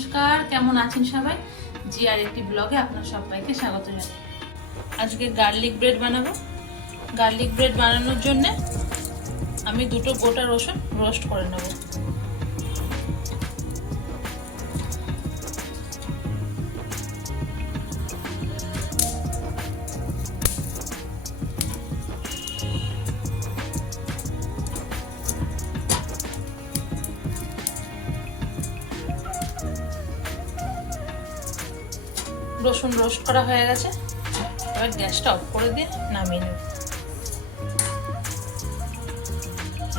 নমস্কার, কেমন আছেন সবাই? জিআর একটি ব্লগে আপনার সবাইকে স্বাগত জানাই। আজকে গার্লিক ব্রেড বানাবো। গার্লিক ব্রেড বানানোর জন্য আমি দুটো গোটা রসুন রোস্ট করে নেব। রসুন রোস্ট করা হয়ে গেছে, এবার গ্যাসটা অফ করে দিয়ে নামিয়ে নেব।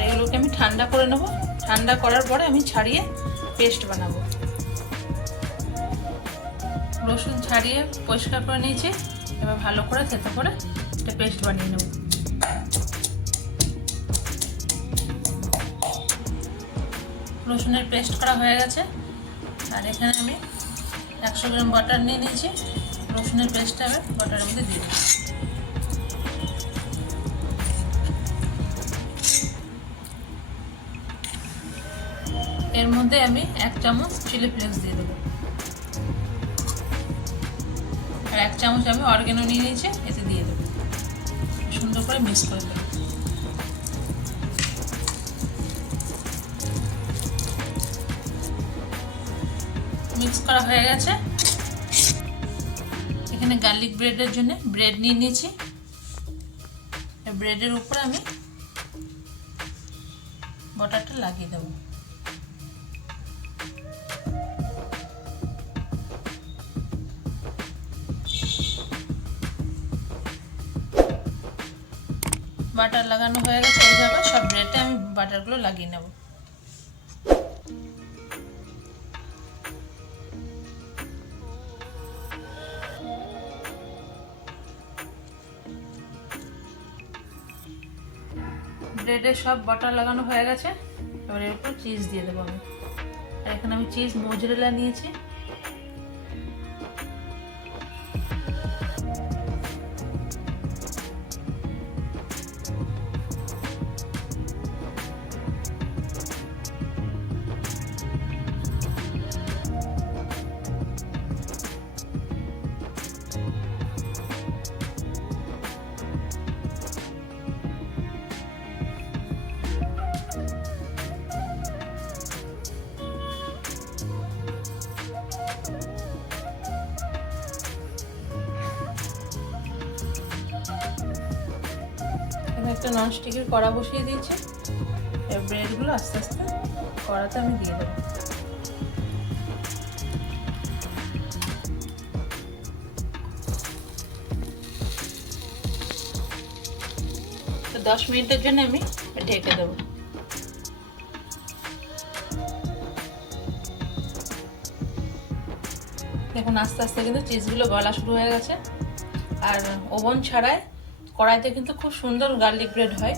এগুলোকে আমি ঠান্ডা করে নেব। ঠান্ডা করার পরে আমি ছাড়িয়ে পেস্ট বানাবো। রসুন ছাড়িয়ে পরিষ্কার করে নিয়েছি, এবার ভালো করে থেতো করে একটা পেস্ট বানিয়ে নেব। রসুনের পেস্ট করা হয়ে গেছে, আর এখানে আমি 100 গ্রাম বাটার নিয়ে নিয়েছি। রসুনের পেস্টটা আমি বাটারের মধ্যে দিয়ে দিচ্ছি। এর মধ্যে আমি 1 চামচ চিলি ফ্লেক্স দিয়ে দেবো, আর 1 চামচ আমি অরিগানো নিয়ে নিয়েছি, এতে দিয়ে দেবো। সুন্দর করে মিক্স করে দেবো। মিক্স করা হয়ে গেছে। এখানে গার্লিক ব্রেডের জন্য ব্রেড নিয়ে নিয়েছি। ব্রেডের উপরে আমি বাটারটা লাগিয়ে দেবো। বাটার লাগানো হয়ে গেছে। এইভাবে সব ব্রেডে আমি বাটারগুলো লাগিয়ে নেব। ব্রেডে সব বাটার লাগানো হয়ে গেছে। এবার এর উপর চিজ দিয়ে দেবো আমি। আর এখানে আমি চিজ মোজরেলা নিয়েছি। একটা ননস্টিকের কড়া বসিয়ে দিয়েছি। এই ব্রেডগুলো আস্তে আস্তে কড়াতে আমি দিয়ে দেবো। তো 10 মিনিটের জন্য আমি ঢেকে দেবো। দেখুন আস্তে আস্তে কিন্তু চিজগুলো গলা শুরু হয়ে গেছে। আর ওভেন ছাড়াই কড়াইতে কিন্তু খুব সুন্দর গার্লিক ব্রেড হয়।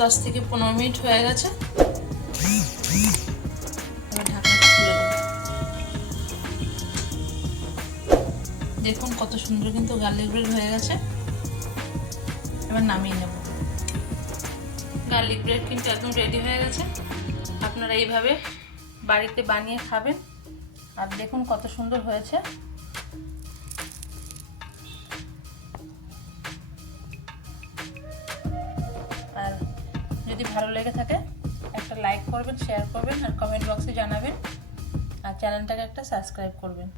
10 থেকে 15 মিনিট হয়ে গেছে। এবার ঢাকনাটা খুলে দেব। দেখুন কত সুন্দর কিন্তু গার্লিক ব্রেড হয়ে গেছে। এবার নামিয়ে নেব। গার্লিক ব্রেড কিন্তু একদম রেডি হয়ে গেছে। আপনারা এইভাবে বাড়িতে বানিয়ে খাবেন। আর দেখুন কত সুন্দর হয়েছে। আর যদি ভালো লেগে থাকে একটা লাইক করবেন, শেয়ার করবেন, আর কমেন্ট বক্সে জানাবেন, আর চ্যানেলটাকে একটা সাবস্ক্রাইব করবেন।